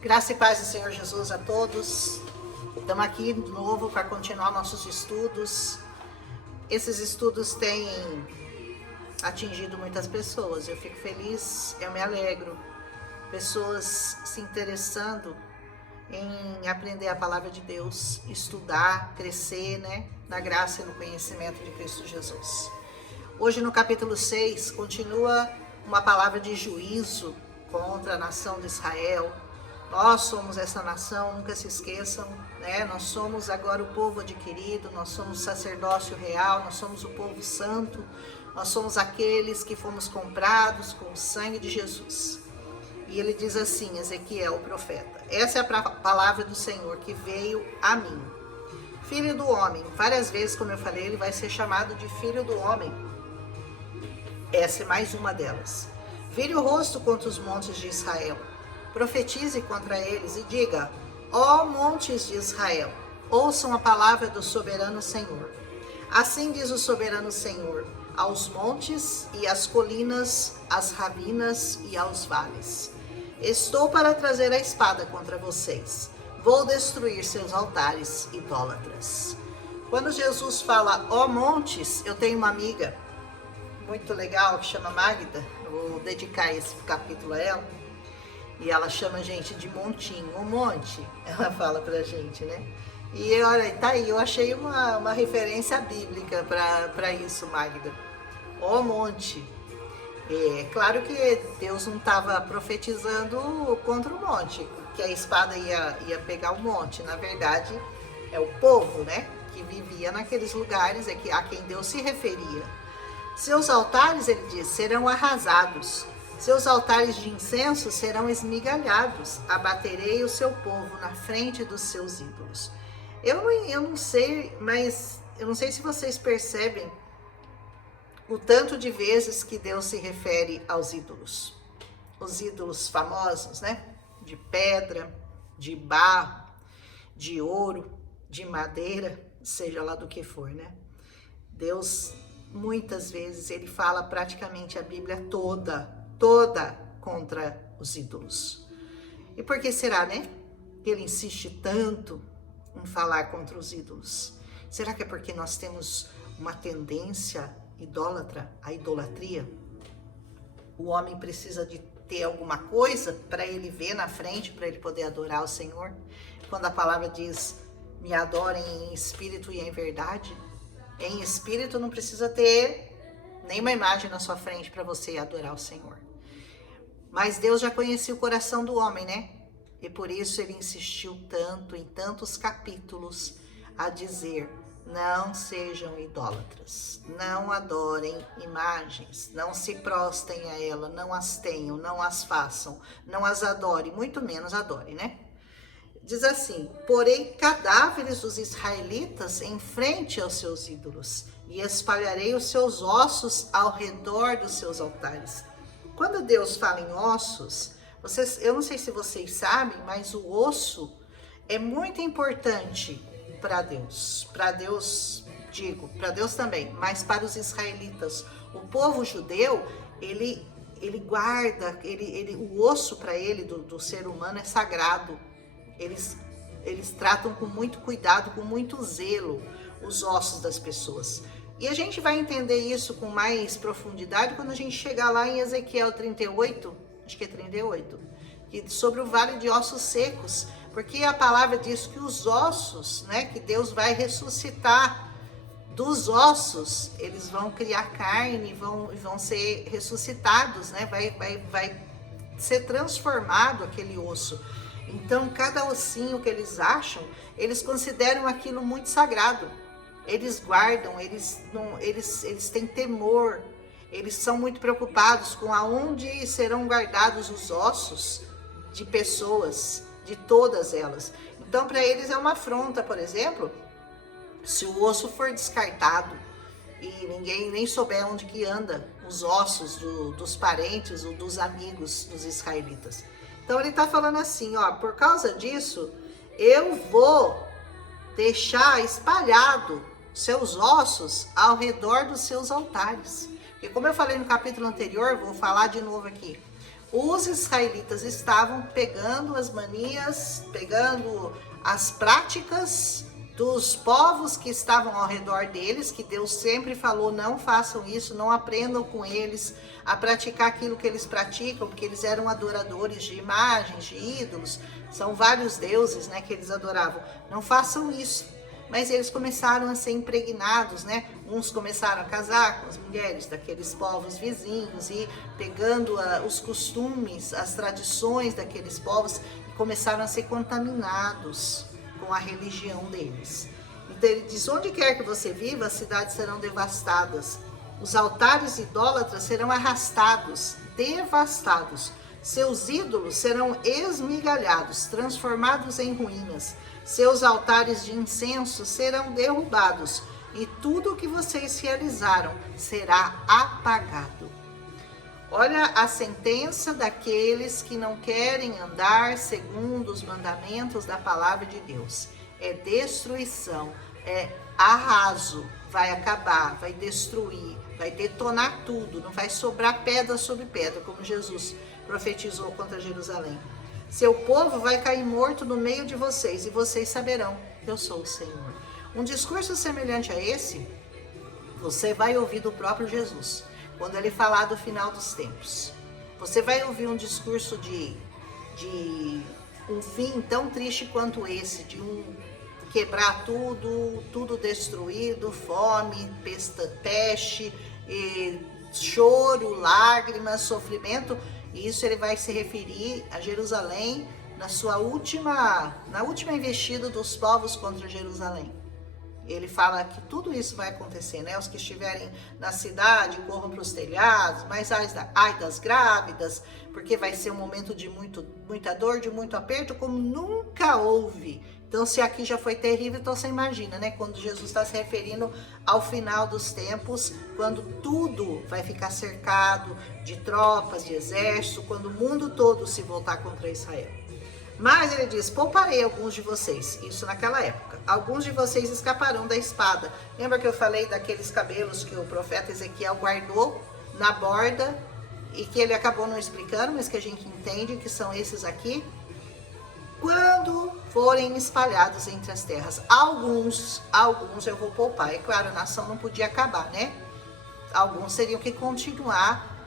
Graça e paz do Senhor Jesus a todos. Estamos aqui de novo para continuar nossos estudos. Esses estudos têm atingido muitas pessoas. Eu fico feliz, eu me alegro. Pessoas se interessando em aprender a palavra de Deus, estudar, crescer, na graça e no conhecimento de Cristo Jesus. Hoje no capítulo 6 continua uma palavra de juízo contra a nação de Israel. Nós somos essa nação, nunca se esqueçam, Nós somos agora o povo adquirido, nós somos sacerdócio real, nós somos o povo santo, nós somos aqueles que fomos comprados com o sangue de Jesus. E ele diz assim, Ezequiel, o profeta: essa é a palavra do Senhor que veio a mim. Filho do homem, várias vezes, como eu falei, ele vai ser chamado de filho do homem. Essa é mais uma delas. Vire o rosto contra os montes de Israel. Profetize contra eles e diga: ó montes de Israel, ouçam a palavra do soberano Senhor. Assim diz o soberano Senhor aos montes e às colinas, às ravinas e aos vales: estou para trazer a espada contra vocês. Vou destruir seus altares idólatras. Quando Jesus fala ó montes, eu tenho uma amiga muito legal que chama Magda. Eu vou dedicar esse capítulo a ela. E ela chama a gente de montinho, o monte, ela fala pra gente, E olha, tá aí, eu achei uma referência bíblica para isso, Magda. O monte. É claro que Deus não estava profetizando contra o monte, que a espada ia pegar o monte. Na verdade, é o povo, que vivia naqueles lugares a quem Deus se referia. Seus altares, ele diz, serão arrasados. Seus altares de incenso serão esmigalhados. Abaterei o seu povo na frente dos seus ídolos. Eu não sei, mas eu não sei se vocês percebem o tanto de vezes que Deus se refere aos ídolos. Os ídolos famosos, De pedra, de barro, de ouro, de madeira, seja lá do que for, Deus, muitas vezes, ele fala praticamente a Bíblia toda contra os ídolos. E por que será, que ele insiste tanto em falar contra os ídolos? Será que é porque nós temos uma tendência idólatra, a idolatria? O homem precisa de ter alguma coisa para ele ver na frente, para ele poder adorar o Senhor? Quando a palavra diz, me adorem em espírito e em verdade, em espírito não precisa ter nenhuma imagem na sua frente para você adorar o Senhor. Mas Deus já conhecia o coração do homem, E por isso ele insistiu tanto, em tantos capítulos, a dizer: não sejam idólatras, não adorem imagens, não se prostem a ela, não as tenham, não as façam, não as adorem, muito menos adorem, Diz assim: porei cadáveres dos israelitas em frente aos seus ídolos e espalharei os seus ossos ao redor dos seus altares. Quando Deus fala em ossos, eu não sei se vocês sabem, mas o osso é muito importante para Deus. Para Deus, para Deus também, mas para os israelitas. O povo judeu, ele guarda, o osso para ele, do ser humano, é sagrado. Eles tratam com muito cuidado, com muito zelo, os ossos das pessoas. E a gente vai entender isso com mais profundidade quando a gente chegar lá em Ezequiel 38, acho que é 38, sobre o vale de ossos secos, porque a palavra diz que os ossos, que Deus vai ressuscitar dos ossos, eles vão criar carne, vão ser ressuscitados, vai ser transformado aquele osso. Então, cada ossinho que eles acham, eles consideram aquilo muito sagrado. Eles guardam, eles têm temor, eles são muito preocupados com aonde serão guardados os ossos de pessoas, de todas elas. Então, para eles é uma afronta, por exemplo, se o osso for descartado e ninguém nem souber onde que anda os ossos dos parentes ou dos amigos dos israelitas. Então, ele está falando assim, por causa disso, eu vou deixar espalhado seus ossos ao redor dos seus altares. E como eu falei no capítulo anterior, vou falar de novo aqui. Os israelitas estavam pegando as manias, pegando as práticas dos povos que estavam ao redor deles, que Deus sempre falou, não façam isso, não aprendam com eles a praticar aquilo que eles praticam, porque eles eram adoradores de imagens, de ídolos, são vários deuses, né, que eles adoravam. Não façam isso. Mas eles começaram a ser impregnados, né? Uns começaram a casar com as mulheres daqueles povos vizinhos e pegando os costumes, as tradições daqueles povos e começaram a ser contaminados com a religião deles. Então ele diz, onde quer que você viva, as cidades serão devastadas. Os altares idólatras serão arrastados, devastados. Seus ídolos serão esmigalhados, transformados em ruínas. Seus altares de incenso serão derrubados e tudo o que vocês realizaram será apagado. Olha a sentença daqueles que não querem andar segundo os mandamentos da palavra de Deus. É destruição, é arraso, vai acabar, vai destruir, vai detonar tudo, não vai sobrar pedra sobre pedra, como Jesus profetizou contra Jerusalém. Seu povo vai cair morto no meio de vocês e vocês saberão que eu sou o Senhor. Um discurso semelhante a esse, você vai ouvir do próprio Jesus, quando ele falar do final dos tempos. Você vai ouvir um discurso de um fim tão triste quanto esse, de quebrar tudo destruído, fome, peste, choro, lágrimas, sofrimento. E isso ele vai se referir a Jerusalém na última investida dos povos contra Jerusalém. Ele fala que tudo isso vai acontecer, né? Os que estiverem na cidade corram para os telhados, mas ai das grávidas, porque vai ser um momento de muita dor, de muito aperto, como nunca houve. Então, se aqui já foi terrível, então você imagina, né? Quando Jesus está se referindo ao final dos tempos, quando tudo vai ficar cercado de tropas, de exército, quando o mundo todo se voltar contra Israel. Mas ele diz, pouparei alguns de vocês, isso naquela época. Alguns de vocês escaparão da espada. Lembra que eu falei daqueles cabelos que o profeta Ezequiel guardou na borda e que ele acabou não explicando, mas que a gente entende que são esses aqui? Quando forem espalhados entre as terras, alguns eu vou poupar. É claro, a nação não podia acabar, né? Alguns teriam que continuar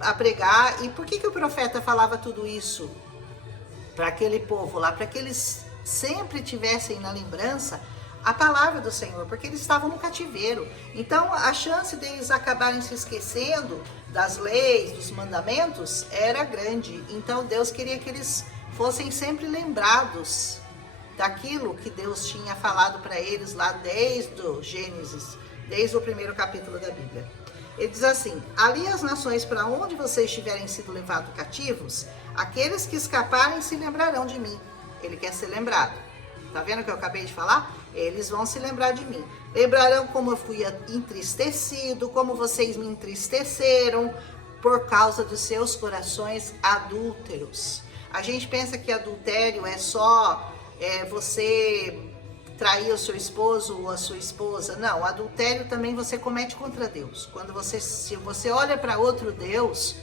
a pregar. E por que o profeta falava tudo isso para aquele povo lá? Para que eles sempre tivessem na lembrança a palavra do Senhor, porque eles estavam no cativeiro. Então, a chance deles acabarem se esquecendo das leis, dos mandamentos, era grande. Então, Deus queria que eles fossem sempre lembrados daquilo que Deus tinha falado para eles lá desde o Gênesis, desde o primeiro capítulo da Bíblia. Ele diz assim, ali as nações para onde vocês tiverem sido levados cativos, aqueles que escaparem se lembrarão de mim. Ele quer ser lembrado. Tá vendo o que eu acabei de falar? Eles vão se lembrar de mim. Lembrarão como eu fui entristecido, como vocês me entristeceram por causa dos seus corações adúlteros. A gente pensa que adultério é só você trair o seu esposo ou a sua esposa. Não, adultério também você comete contra Deus. Se você olha para outro Deus,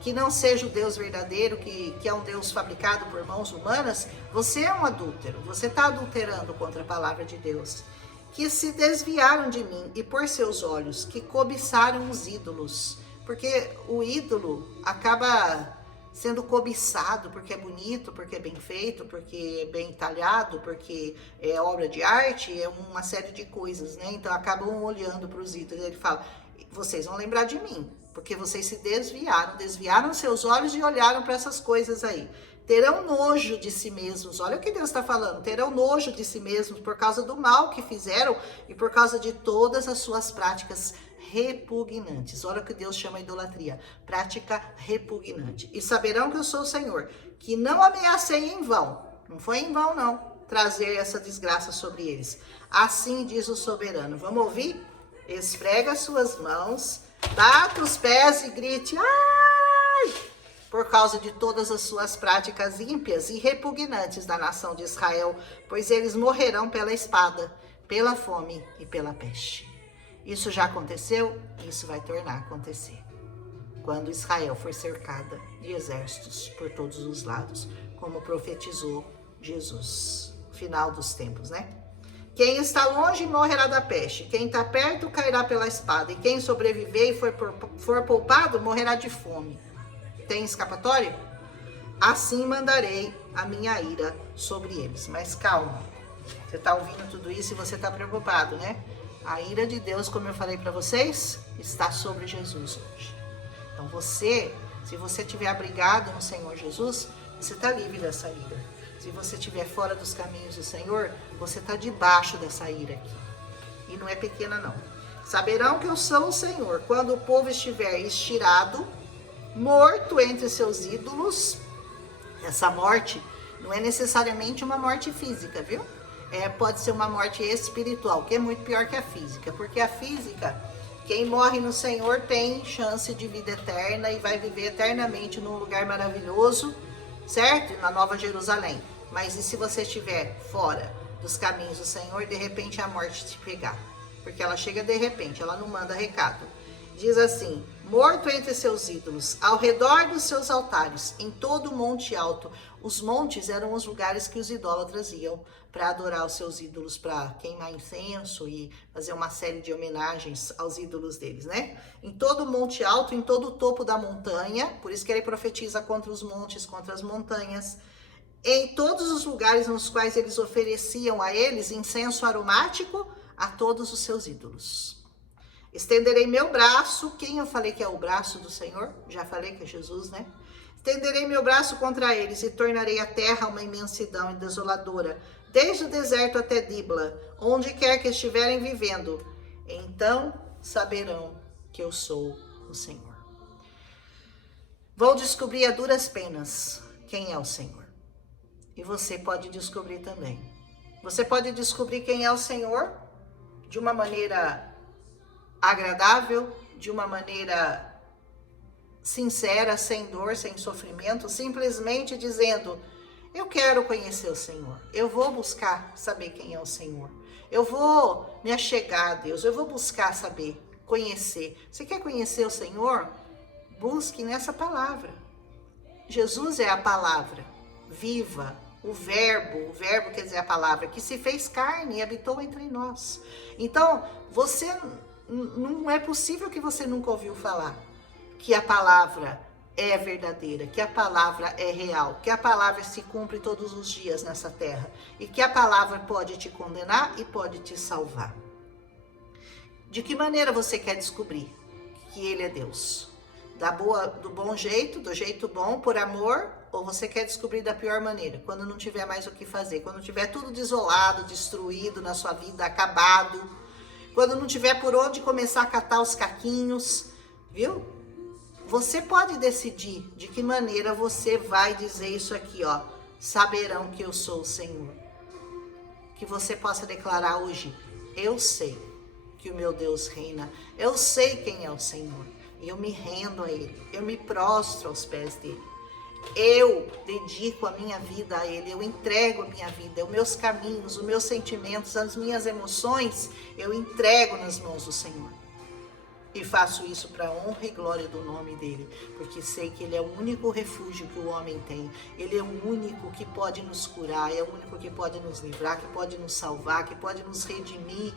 que não seja o Deus verdadeiro, que é um Deus fabricado por mãos humanas, você é um adúltero. Você está adulterando contra a palavra de Deus. Que se desviaram de mim e por seus olhos, que cobiçaram os ídolos. Porque o ídolo acaba sendo cobiçado porque é bonito, porque é bem feito, porque é bem talhado, porque é obra de arte, é uma série de coisas, né? Então acabam olhando para os ídolos. Ele fala, vocês vão lembrar de mim, porque vocês se desviaram seus olhos e olharam para essas coisas aí. Terão nojo de si mesmos, olha o que Deus está falando, terão nojo de si mesmos por causa do mal que fizeram e por causa de todas as suas práticas repugnantes. Olha o que Deus chama de idolatria, prática repugnante. E saberão que eu sou o Senhor, que não ameacei em vão, não foi em vão não, trazer essa desgraça sobre eles. Assim diz o soberano. Vamos ouvir? Esfrega suas mãos, bata os pés e grite, ai! Por causa de todas as suas práticas ímpias e repugnantes da nação de Israel, pois eles morrerão pela espada, pela fome e pela peste. Isso já aconteceu, isso vai tornar a acontecer. quando Israel for cercada de exércitos por todos os lados, como profetizou Jesus. Final dos tempos, né? Quem está longe morrerá da peste, quem está perto cairá pela espada, e quem sobreviver e for poupado morrerá de fome. Tem escapatória? Assim mandarei a minha ira sobre eles. Mas calma, você está ouvindo tudo isso e você está preocupado, né? A ira de Deus, como eu falei para vocês, está sobre Jesus hoje. Então se você estiver abrigado no Senhor Jesus, você está livre dessa ira. Se você estiver fora dos caminhos do Senhor, você está debaixo dessa ira aqui. E não é pequena, não. Saberão que eu sou o Senhor, quando o povo estiver estirado, morto entre seus ídolos. Essa morte não é necessariamente uma morte física, viu? Pode ser uma morte espiritual, que é muito pior que a física. Porque a física, quem morre no Senhor tem chance de vida eterna e vai viver eternamente num lugar maravilhoso, certo? Na Nova Jerusalém. Mas e se você estiver fora dos caminhos do Senhor, de repente a morte te pegar? Porque ela chega de repente, ela não manda recado. Diz assim: morto entre seus ídolos, ao redor dos seus altares, em todo o monte alto. Os montes eram os lugares que os idólatras iam para adorar os seus ídolos, para queimar incenso e fazer uma série de homenagens aos ídolos deles, né? Em todo o monte alto, em todo o topo da montanha, por isso que ele profetiza contra os montes, contra as montanhas. Em todos os lugares nos quais eles ofereciam a eles incenso aromático a todos os seus ídolos. Estenderei meu braço, quem eu falei que é o braço do Senhor? Já falei que é Jesus, né? Estenderei meu braço contra eles e tornarei a terra uma imensidão e desoladora, desde o deserto até Dibla, onde quer que estiverem vivendo. Então saberão que eu sou o Senhor. Vou descobrir a duras penas quem é o Senhor. E você pode descobrir também. Você pode descobrir quem é o Senhor de uma maneira agradável, de uma maneira sincera, sem dor, sem sofrimento, simplesmente dizendo: eu quero conhecer o Senhor, eu vou buscar saber quem é o Senhor, eu vou me achegar a Deus, eu vou buscar saber, conhecer. Você quer conhecer o Senhor? Busque nessa palavra. Jesus é a palavra viva, o verbo quer dizer a palavra, que se fez carne e habitou entre nós. Então, não é possível que você nunca ouviu falar que a palavra é verdadeira, que a palavra é real, que a palavra se cumpre todos os dias nessa terra e que a palavra pode te condenar e pode te salvar. De que maneira você quer descobrir que Ele é Deus? Do bom jeito, do jeito bom, por amor, ou você quer descobrir da pior maneira, quando não tiver mais o que fazer, quando tiver tudo desolado, destruído na sua vida, acabado, quando não tiver por onde começar a catar os caquinhos, viu? Você pode decidir de que maneira você vai dizer isso aqui, ó. Saberão que eu sou o Senhor. Que você possa declarar hoje: eu sei que o meu Deus reina, eu sei quem é o Senhor, e eu me rendo a Ele, eu me prostro aos pés dEle. Eu dedico a minha vida a Ele, eu entrego a minha vida, os meus caminhos, os meus sentimentos, as minhas emoções, eu entrego nas mãos do Senhor. E faço isso para a honra e glória do nome dEle, porque sei que Ele é o único refúgio que o homem tem. Ele é o único que pode nos curar, é o único que pode nos livrar, que pode nos salvar, que pode nos redimir.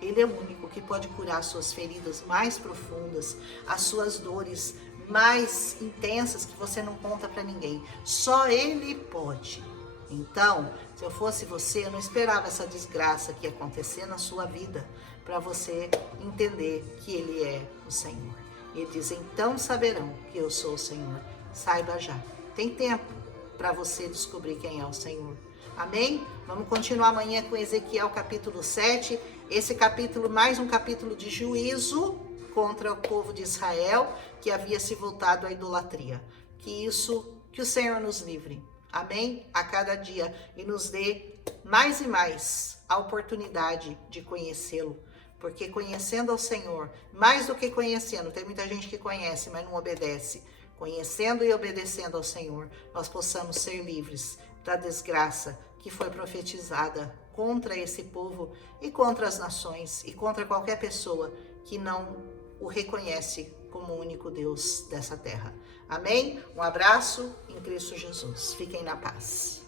Ele é o único que pode curar as suas feridas mais profundas, as suas dores mais intensas que você não conta para ninguém. Só Ele pode. Então, se eu fosse você, eu não esperava essa desgraça que ia acontecer na sua vida, para você entender que Ele é o Senhor. Ele diz: então saberão que eu sou o Senhor. Saiba já. Tem tempo para você descobrir quem é o Senhor. Amém? Vamos continuar amanhã com Ezequiel capítulo 7. Esse capítulo, mais um capítulo de juízo contra o povo de Israel, que havia se voltado à idolatria. Que o Senhor nos livre. Amém? A cada dia. E nos dê mais e mais a oportunidade de conhecê-lo. Porque conhecendo ao Senhor, mais do que conhecendo, tem muita gente que conhece, mas não obedece. Conhecendo e obedecendo ao Senhor, nós possamos ser livres da desgraça que foi profetizada contra esse povo e contra as nações e contra qualquer pessoa que não o reconhece como o único Deus dessa terra. Amém? Um abraço em Cristo Jesus. Fiquem na paz.